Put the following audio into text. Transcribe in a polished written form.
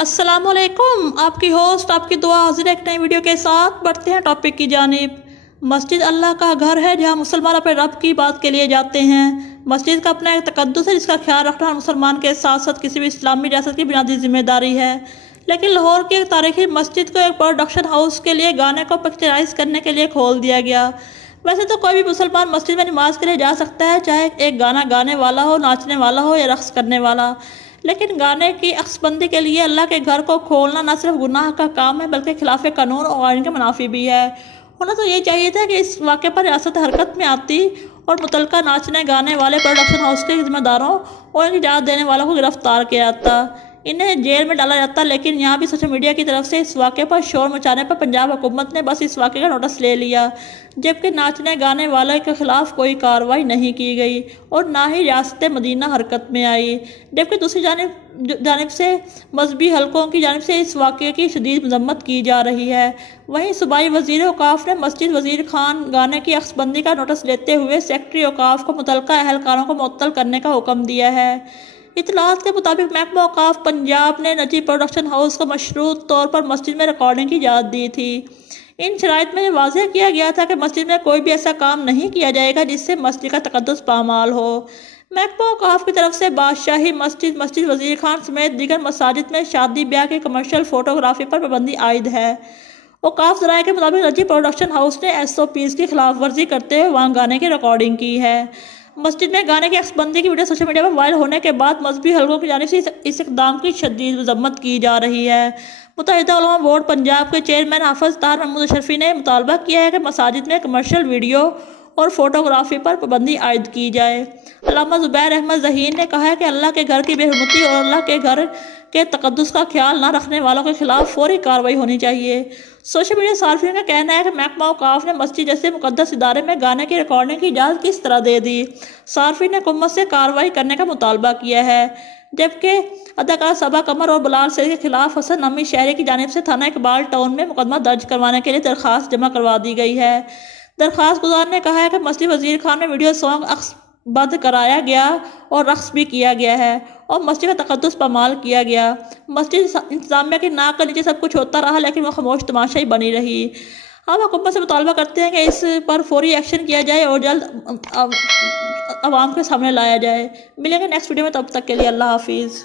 अस्सलामुअलैकुम, आपकी होस्ट आपकी दुआ हाजिर एक नई वीडियो के साथ बढ़ते हैं टॉपिक की जानिब। मस्जिद अल्लाह का घर है जहां मुसलमान अपने रब की बात के लिए जाते हैं। मस्जिद का अपना एक तकद्दुस है जिसका ख्याल रखना मुसलमान के साथ साथ किसी भी इस्लामी रियासत की बुनियादी जिम्मेदारी है। लेकिन लाहौर की एक तारीखी मस्जिद को एक प्रोडक्शन हाउस के लिए गाने को पिक्चराइज करने के लिए खोल दिया गया। वैसे तो कोई भी मुसलमान मस्जिद में नमाज के लिए जा सकता है, चाहे एक गाना गाने वाला हो, नाचने वाला हो या रक्स करने वाला। लेकिन गाने की अक्सबंदी के लिए अल्लाह के घर को खोलना न सिर्फ गुनाह का काम है बल्कि खिलाफ कानून और आइन के मुनाफी भी है। होना तो ये चाहिए था कि इस वाक़े पर रियासत हरकत में आती और मुतलका नाचने गाने वाले प्रोडक्शन हाउस के जिम्मेदारों और इनकी इजाज़त देने वालों को गिरफ्तार किया जाता, इन्हें जेल में डाला जाता। लेकिन यहाँ भी सोशल मीडिया की तरफ से इस वाक़े पर शोर मचाने पर पंजाब हुकूमत ने बस इस वाक़े का नोटिस ले लिया, जबकि नाचने गाने वाले के खिलाफ कोई कार्रवाई नहीं की गई और ना ही रियासत मदीना हरकत में आई। जबकि दूसरी जानिब से मजहबी हलकों की जानिब से इस वाक़े की शदीद मजम्मत की जा रही है। वहीं सूबाई वज़ीर औकाफ ने मस्जिद वज़ीर खान गाने की अक्सबंदी का नोटिस लेते हुए सेक्रेटरी औकाफ को मुतलका अहलकारों को मुअत्तल करने का हुक्म दिया है। इतलात के मुताबिक महकमा औकाफ पंजाब ने नजी प्रोडक्शन हाउस को मशरूत तौर पर मस्जिद में रिकॉर्डिंग की इजाज़त दी थी। इन शराइत में यह वाज़ेह किया गया था कि मस्जिद में कोई भी ऐसा काम नहीं किया जाएगा जिससे मस्जिद का तकद्दुस पामाल हो। महकमा औकाफ की तरफ से बादशाही मस्जिद, मस्जिद वज़ीर खान समेत दीगर मसाजिद में शादी ब्याह की कमर्शियल फोटोग्राफी पर पाबंदी आयद है। औकाफ ज़राए के मुताबिक नजी प्रोडक्शन हाउस ने SOPs की खिलाफ वर्जी करते हुए वहाँ गाने की रिकॉर्डिंग की है। मस्जिद में गाने की अक्सबंदी की वीडियो सोशल मीडिया पर वायरल होने के बाद मजहबी हलकों की जानिब से इस इक़दाम की शदीद मजम्मत की जा रही है। मुत्तहिदा उलमा बोर्ड पंजाब के चेयरमैन हाफिज तार महमूद अशरफी ने मुतालबा किया है कि मसाजिद में कमर्शियल वीडियो और फोटोग्राफी पर पाबंदी आयद की जाए। अल्लामा ज़ुबैर अहमद ज़हीन ने कहा है कि अल्लाह के घर की बेहरमती और अल्लाह के घर के तकद्दुस का ख्याल न रखने वालों के खिलाफ फौरी कार्रवाई होनी चाहिए। सोशल मीडिया सार्फिन का कहना है कि महकमा औकाफ ने मस्जिद जैसे मुकद्दस इदारे में गाने की रिकॉर्डिंग की इजाज़त किस तरह दे दी। सार्फिन ने हुकूमत से कार्रवाई करने का मुतालबा किया है, जबकि अदाकार सबा कमर और बिलाल सईद के खिलाफ हसन नमी शहरी की जानिब से थाना इकबाल टाउन में मुकदमा दर्ज करवाने के लिए दरख्वास्त जमा करवा दी गई है। दरख्वास्त गुजार ने कहा है कि मस्जिद वज़ीर खान में वीडियो सॉन्ग अक्सबद्ध कराया गया और रक्स भी किया गया है और मस्जिद का तकद्दुस पामाल किया गया। मस्जिद इंतजामिया की नाक के नीचे सब कुछ होता रहा लेकिन वह खामोश तमाशाई बनी रही। हम हुकूमत से मुतालबा करते हैं कि इस पर फौरी एक्शन किया जाए और जल्द आवाम के सामने लाया जाए। मिलेंगे नेक्स्ट वीडियो में, तब तक के लिए अल्लाह हाफिज़।